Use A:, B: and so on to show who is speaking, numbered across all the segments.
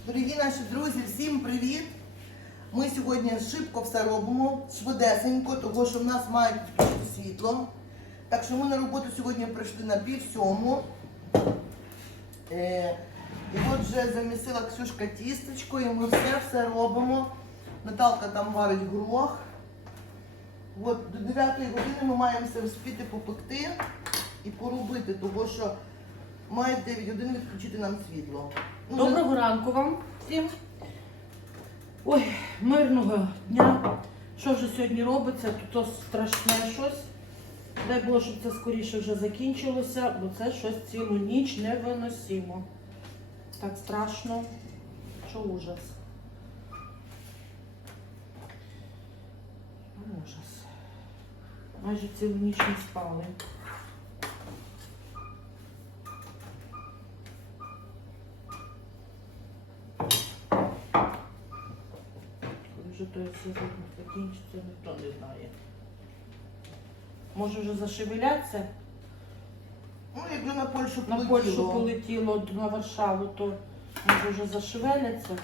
A: Дорогі наші друзі, всім привіт! Ми сьогодні шибко все робимо, швидесенько, тому що в нас мають включити світло. Так що ми на роботу сьогодні прийшли на 6:30. І от вже замісила Ксюшка тістечко, і ми все робимо. Наталка там варить горох. От до 9 години ми маємо все вспіти попекти і поробити, тому що має 9 годин відключити нам світло.
B: Доброго ранку вам всім. Ой, мирного дня. Що вже сьогодні робиться? Тут страшне щось. Дай Боже, щоб це скоріше вже закінчилося, бо це щось цілу ніч невиносимо. Так страшно, що ужас. Ужас. Майже цілу ніч не спали. Вже той сезон закінчиться, ніхто не знає. Може вже зашевеляться?
A: Ну, якби на Польщу
B: На Польщу полетіло, на Варшаву, то може вже зашевеляться.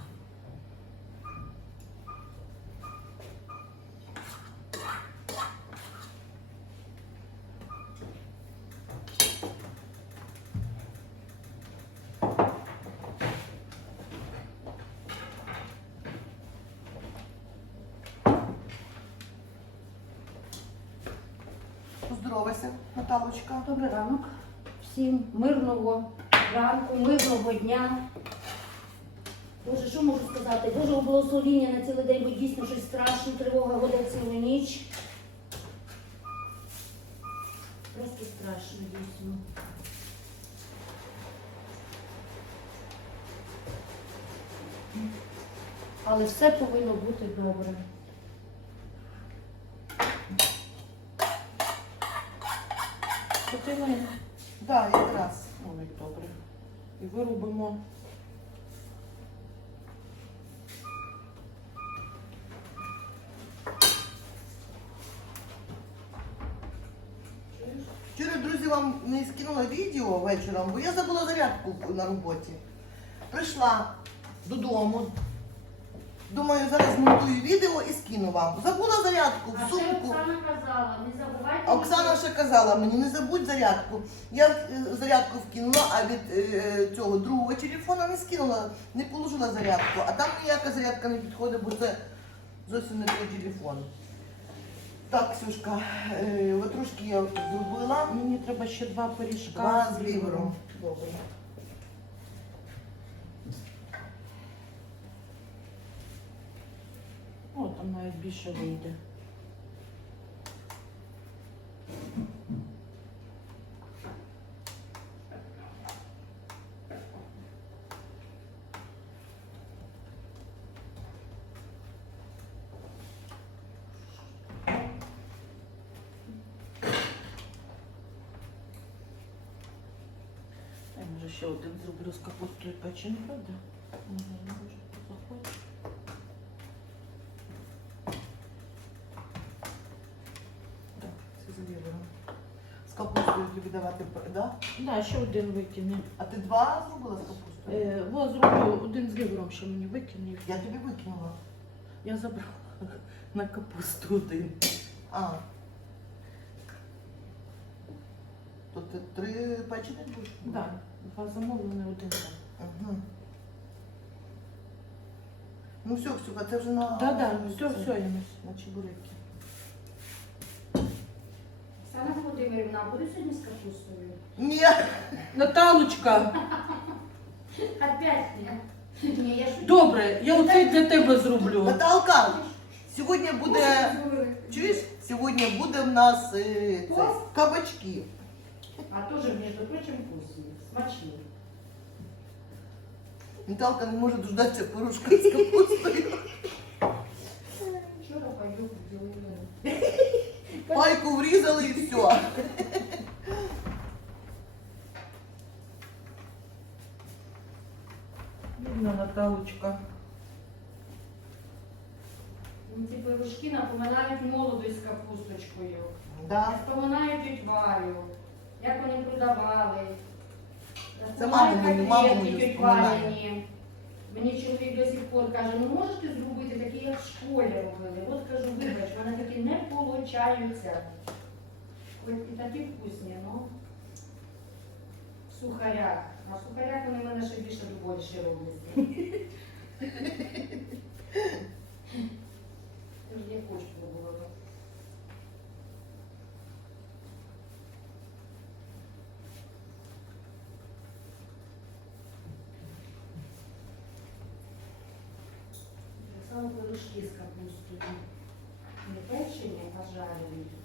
A: Поздоровайся, Наталочка.
C: Добрий ранок. Всім мирного ранку, мирного дня. Боже, що можу сказати? Божого благословіння на цілий день, бо дійсно щось страшне, тривога буде цілу ніч. Просто страшно, дійсно. Але все повинно бути добре.
B: Хотіли?
A: Так, якраз.
B: Ой, добре. І вирубимо.
A: Вчора, друзі, вам не скинула відео вечором, бо я забула зарядку на роботі. Прийшла додому. Думаю, зараз змонтую відео і скину вам. Забула зарядку в сумку.
C: Оксана казала, не забувайте.
A: Оксана ще казала мені, не забудь зарядку. Я зарядку вкинула, а від цього другого телефона не скинула, не положила зарядку. А там ніяка зарядка не підходить, бо це зовсім не той телефон. Так, Ксюшка, ватрушки я зробила.
B: Мені треба ще 2 пиріжка.
A: 2 з лівером.
B: Добре. О, там навіть більше вийде. Я може ще один зроблю з капустою печень, правда? Не може захоче.
A: Так, це з лівером. З капустою тобі давати, да?
B: Да, ще один викине.
A: А ти 2 зробила з капустою?
B: Во, зроблю один з лівером, ще мені викине.
A: Я тобі викинула.
B: Я забрала на капусту один.
A: А. То ти 3 печені будеш?
B: Так, 2 замовлені, один.
A: Угу. Ну все, Ксюха, це вже на...
B: Так, все, Янусь.
A: На чебуреки.
C: Оксана Володимирівна, а буде сьогодні з капустою?
A: Ні.
B: Наталочка,
C: Опять ні. Ні, я шучу.
B: добре, я оцей для тебе зроблю.
A: Наталка, сьогодні буде...
C: Кушать зробили.
A: Чуєш? Сьогодні буде в нас кабачки.
C: А тоже, между прочим, вкусні, смачні.
A: Наталка не може дождатися пирожка з капустою.
C: Вчора пойду делаю.
A: Пайку врізали і все.
B: Бідна Наталочка.
C: Ці пирожки напоминають молодість з капусточкою.
A: Да.
C: Напоминають тють Варю, як вони продавали.
A: Це маму мою
C: Напоминають
A: напоминає.
C: котлетки тють Варяні. Мені чоловік до сих пор каже, ну можете зробити такі, як в школі робили. От кажу, вибач, в мене такі не получаються. Хоч і такі вкусні, ну. В сухарях. А в сухарях вони в мене ще більше більше роблять. Я хочу пробувати. Саме пирожки з капустою. Не печені, а жарені.